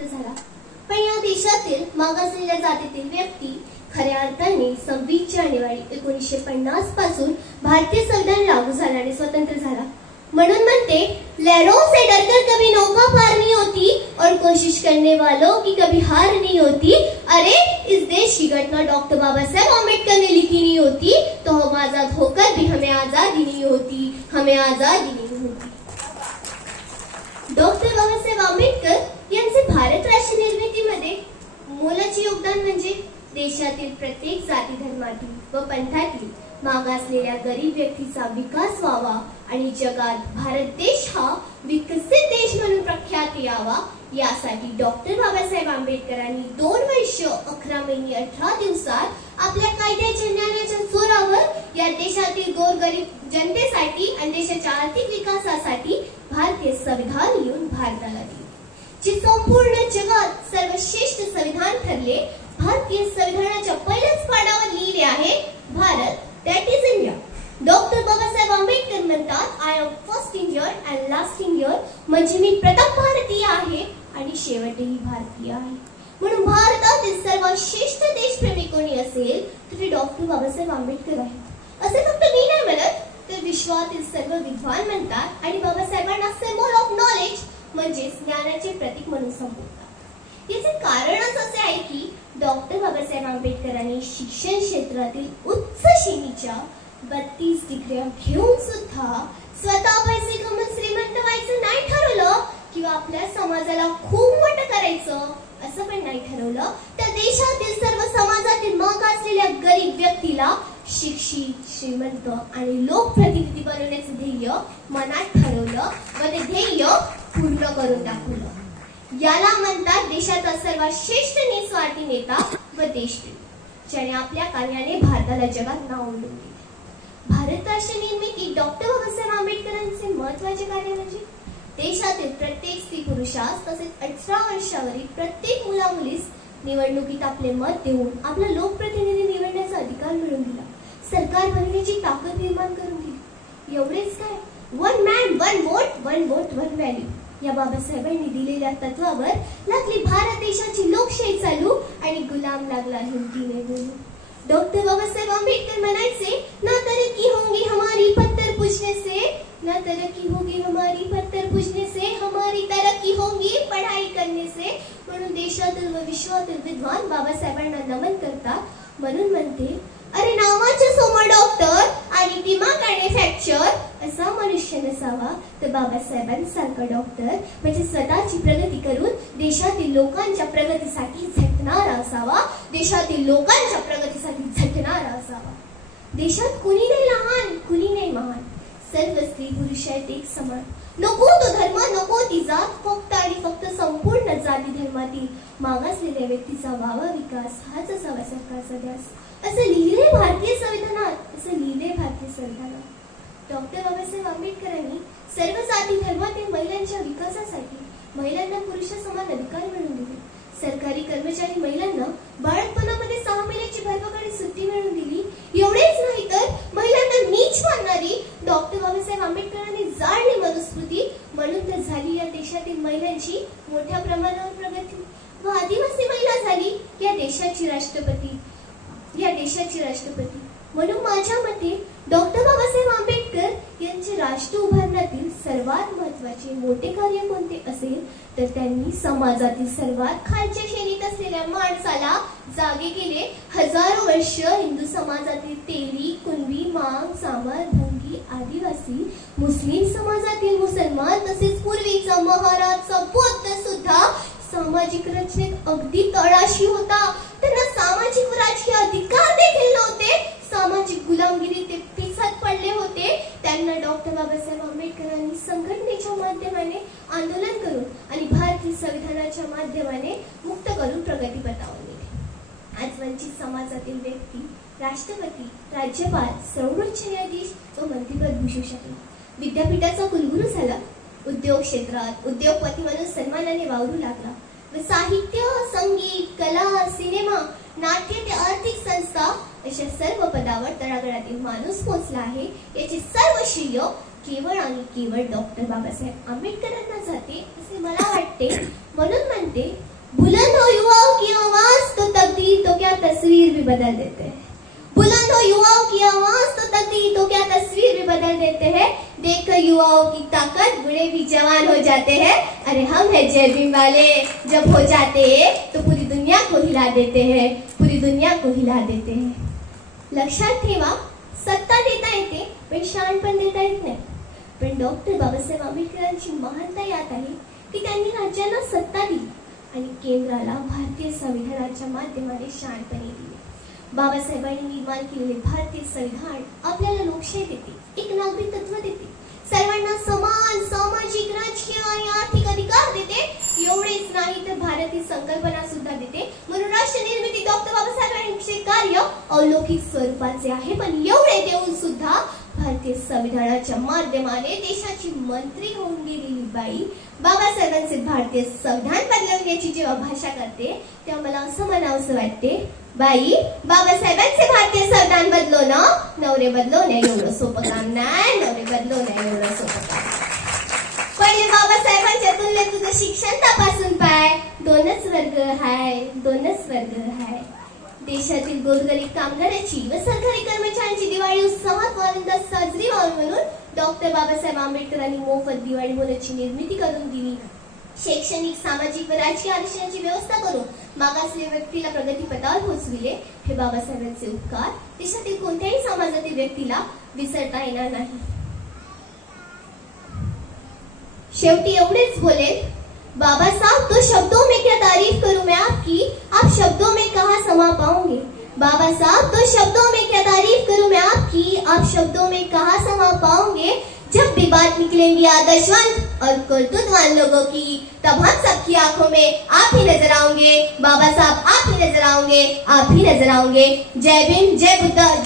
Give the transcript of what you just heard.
स्वतंत्र झाला, पण या देशातील मागासलेल्या जातीतील व्यक्ती खऱ्या अर्थाने 26 जानेवारी 1950 पासून भारतीय संविधान लागू झाल्याने स्वतंत्र झाला। म्हणून म्हणते, लहरों से डरकर कभी नौका पार नहीं होती और कोशिश करने वालों की कभी हार नहीं होती। अरे इस देश की घटना डॉक्टर बाबा साहेब आम्बेडकर ने लिखी नहीं होती तो हम आजाद होकर भी हमें आजादी नहीं होती, हमें आजादी नहीं होती। डॉक्टर बाबासाहेब आंबेडकर यांचे भारत राष्ट्र निर्मितीमध्ये मोलाचे योगदान म्हणजे देशातील प्रत्येक जाती धर्मातील व पंथातील मागासलेल्या गरीब व्यक्तीचा विकास व्हावा आणि जगात भारत देश हा विकसित देश म्हणून प्रख्यात यावा, यासाठी डॉक्टर बाबासाहेब आंबेडकरांनी 2 वर्ष 11 महिने 18 दिवसात आपल्या कायद्याच्या ज्ञानाच्या जोरावर या देशातील गोरगरीब जनतेसाठी आणि देशाच्या आर्थिक विकासासाठी भारतीय संविधान लिहून भारताला दिले, जे संपूर्ण जगात सर्वश्रेष्ठ संविधान ठरले। भारतीय संविधानाच्या पहिल्याच पानावर लिहिले आहे, Bharat that is India. Doctor Babasaheb Ambedkar म्हणतात, I am first Indian and last Indian, म्हणजे मी प्रथम भारतीय आहे आणि शेवटही भारतीय आहे। म्हणून भारतातील सर्वश्रेष्ठ देशप्रेमी कोणी असेल तर ते डॉक्टर बाबासाहेब आंबेडकर आहेत। असे फक्त मी नाही म्हणत, तर विश्वातील सर्व विद्वान म्हणतात आणि बाबासाहेबांना सिम्बॉल ऑफ नॉलेज म्हणजे ज्ञानाचे प्रतीक म्हणून संबोधतात। याचे कारणच असे आहे की डॉक्टर बाबासाहेब आंबेडकरांनी शिक्षण क्षेत्रातील उच्च श्रेणीच्या 32 डिग्र्या घेऊन सुद्धा स्वतः पैसे कमवून श्रीमंत व्हायचं नाही ठरवलं किंवा आपल्या समाजाला खूप मोठं करायचं असं पण नाही ठरवलं, तर देशातील सर्व समाजातील मागासलेल्या गरीब व्यक्तीला शिक्षित, श्रीमंत आणि लोकप्रतिनिधी बनवण्याचं ध्येय मनात ठरवलं व ते ध्येय पूर्ण करून दाखवलं। याला म्हणतात देशाचा सर्वात श्रेष्ठ निस्वार्थी नेता व देशप्रेमी, ज्याने आपल्या कार्याने भारताला जगात नाव मिळवून दिले। भारत राष्ट्र निर्मिती डॉक्टर बाबासाहेब आंबेडकरांचे महत्त्वाचे कार्य म्हणजे देशातील प्रत्येक स्त्री पुरुषास तसेच 18 वर्षावरील प्रत्येक मुला मुलीस निवडणुकीत आपले मत देऊन आपला लोकप्रतिनिधी निवडण्याचा अधिकार मिळवून दिला, सरकार बनवण्याची ताकद निर्माण करून दिली। एवढेच काय, 1 man 1 vote 1 vote 1 value या बाबासाहेबांनी दिलेल्या तत्वावर लागली भारत देशाची लोकशाही चालू आणि गुलाम लागला हिंदीने बोलू। डॉक्टर बाबासाहेब आंबेडकर म्हणायचे, ना तरक्की होगी हमारी पत्थर पूछने से, ना तरक्की होगी हमारी पत्थर पूछने से, हमारी तरक्की होगी पढ़ाई करने से। म्हणून देशातील व विश्वातील विद्वान बाबासाहेबांना नमन करतात। म्हणून म्हणते, अरे नावाच्या समोर डॉक्टर आणि दिमागाने फ्रॅक्चर असा मनुष्य नसावा, तर बाबासाहेबांसारखा डॉक्टर म्हणजे स्वतःची प्रगती करून देशातील लोकांच्या प्रगतीसाठी झटणारा असावा, देशातील लोकांच्या प्रगतीसाठी झटणारा असावा। देशात कुणी नाही लहान, कुणी नाही महान, सर्व स्त्री पुरुष आहेत एक समान। नको तो धर्म, नको ती जात, फक्त आणि फक्त संपूर्ण जाती धर्मातील मागासलेल्या व्यक्तीचा व्हावा विकास, हाच असावा सरकारचा ध्यास, असं लिहिले भारतीय संविधानात, असं लिहिले भारतीय संविधानात। डॉक्टर बाबासाहेब आंबेडकरांनी सर्व जाती धर्मातील महिलांच्या विकासासाठी महिलांना पुरुष समान अधिकार मिळवून दिले। सरकारी कर्मचारी महिलांना बाळपणामध्ये 6 महिन्याची भरभराटी सुट्टी मिळवून दिली। एवढेच नाही तर महिलांना नीच मानणारी डॉक्टर बाबासाहेब आंबेडकरांनी जाळली मनुस्मृती, म्हणून तर झाली या देशातील महिलांची मोठ्या प्रमाणावर प्रगती व आदिवासी महिला झाली या देशाची राष्ट्रपती। म्हणून माझ्या मते डॉक्टर बाबासाहेब आंबेडकर यांचे राष्ट्र उभारण्यातील सर्वात महत्त्वाचे मोठे कार्य कोणते असेल तर त्यांनी समाजातील सर्वात खालच्या श्रेणीत असलेल्या माणसाला जागे केले। हजारो वर्ष हिंदू समाजातील तेली, कुणबी, मांग, सामर, भोंगी, आदिवासी, मुस्लिम समाजातील मुसलमान तसेच पूर्वीचा महाराजचा बौद्ध सुद्धा सामाजिक रचनेत अगदी तळाशी होता। त्यांना सामाजिक व राजकीय अधिकार देखील नव्हते, सामाजिक गुलामगिरी ते पिसात पडले होते। त्यांना डॉक्टर बाबासाहेब आंबेडकरांनी संघटनेच्या माध्यमाने आंदोलन करून आणि भारतीय संविधानाच्या माध्यमाने मुक्त करून प्रगतीपथावर नेले। आज वंचित समाजातील व्यक्ती राष्ट्रपती, राज्यपाल, सर्वोच्च न्यायाधीश व मंत्रिपद भूषवू शकला, विद्यापीठाचा कुलगुरू झाला, उद्योग क्षेत्रात उद्योगपती म्हणून सन्मानाने वावरू लागला व साहित्य, संगीत, कला, सिनेमा, नाट्य ते आर्थिक संस्था अशा सर्व पदावर तळागाळातील माणूस पोहोचला आहे। याचे सर्व श्रेय केवळ आणि केवळ डॉक्टर बाबासाहेब आंबेडकरांना जाते असे मला वाटते. म्हणून म्हणते, बुलंद हो युवाओं की आवाज तो तकदीर तो क्या तस्वीर भी बदल देते हैं. बुलंद हो युवाओं की आवाज तो तकदीर तो क्या तस्वीर भी बदल देते हैं. देखकर युवाओं की ताकत बूढ़े भी जवान हो जाते हैं. अरे हम है जय भीम वाले, जब हो जाते हैं तो पूरी दुनिया को हिला देते हैं, पूरी दुनिया को हिला देते हैं. लक्षात ठेवा, सत्ता देता येते पण शहाणपण देता येत नाही. पण डॉक्टर बाबासाहेब आंबेडकरांची महानता यात आहे की त्यांनी राज्यांना सत्ता दिली आणि केंद्राला भारतीय संविधानाच्या माध्यमाने शहाणपणे दिले. बाबासाहेबांनी निर्माण केलेले भारतीय संविधान आपल्याला लोकशाही देते, एक नागरिक तत्व देते, सर्वांना समान सामाजिक, राजकीय आणि आर्थिक अधिकार देते. एवढेच नाही तर भारतीय संकल्पना सुद्धा देते. म्हणून राष्ट्र निर्मिती डॉक्टर बाबासाहेबांचे कार्य अलौकिक स्वरूपाचे आहे. पण एवढे देऊन सुद्धा भारतीय संविधानाच्या माध्यमाने देशाची मंत्री होऊन गेलेली बाई बाबासाहेबांचे भारतीय संविधान बदलवण्याची जेव्हा भाषा करते तेव्हा मला असं म्हणावंसं वाटते, बाई बाबासाहेबांचे भारतीय संविधान बदलवणं नवरे बदलवणे एवढं सोपं काम नाही. नवरे बदलवणे एवढं सोपं काम. पहिले बाबासाहेबांच्या तुलनेत तुझं शिक्षण तपासून पाय. 2च वर्ग हाय, 2च वर्ग हाय. देशातील गोरगरीब कामगारांची व सरकारी कर्मचाऱ्यांची दिवाळी उत्साहात व आनंदात साजरी व्हावी म्हणून डॉक्टर बाबासाहेब आंबेडकरांनी मोफत दिवाळी बोनसची निर्मिती करून दिली. शैक्षणिक, सामाजिक व राजकीय आरक्षणाची व्यवस्था करून मागासलेल्या व्यक्तीला प्रगतीपथावर पोहोचविले. हे बाबासाहेबांचे उपकार देशातील कोणत्याही समाजातील व्यक्तीला विसरता येणार नाही. शेवटी एवढेच बोलेल, बाबा साहब तो शब्दों में क्या तारीफ करूं मैं आपकी, आप शब्दों में कहाँ समा पाओगे. बाबा साहब तो शब्दों में क्या तारीफ करूं मैं आपकी, आप शब्दों में कहाँ समा पाओगे. जब भी बात निकलेंगी आदर्शवंत और कर्तव्यवान लोगों की, तब हम सबकी आंखों में आप ही नजर आओगे. बाबा साहब आप ही नजर आओगे, आप ही नजर आओगे. जय भीम, जय बुद्ध.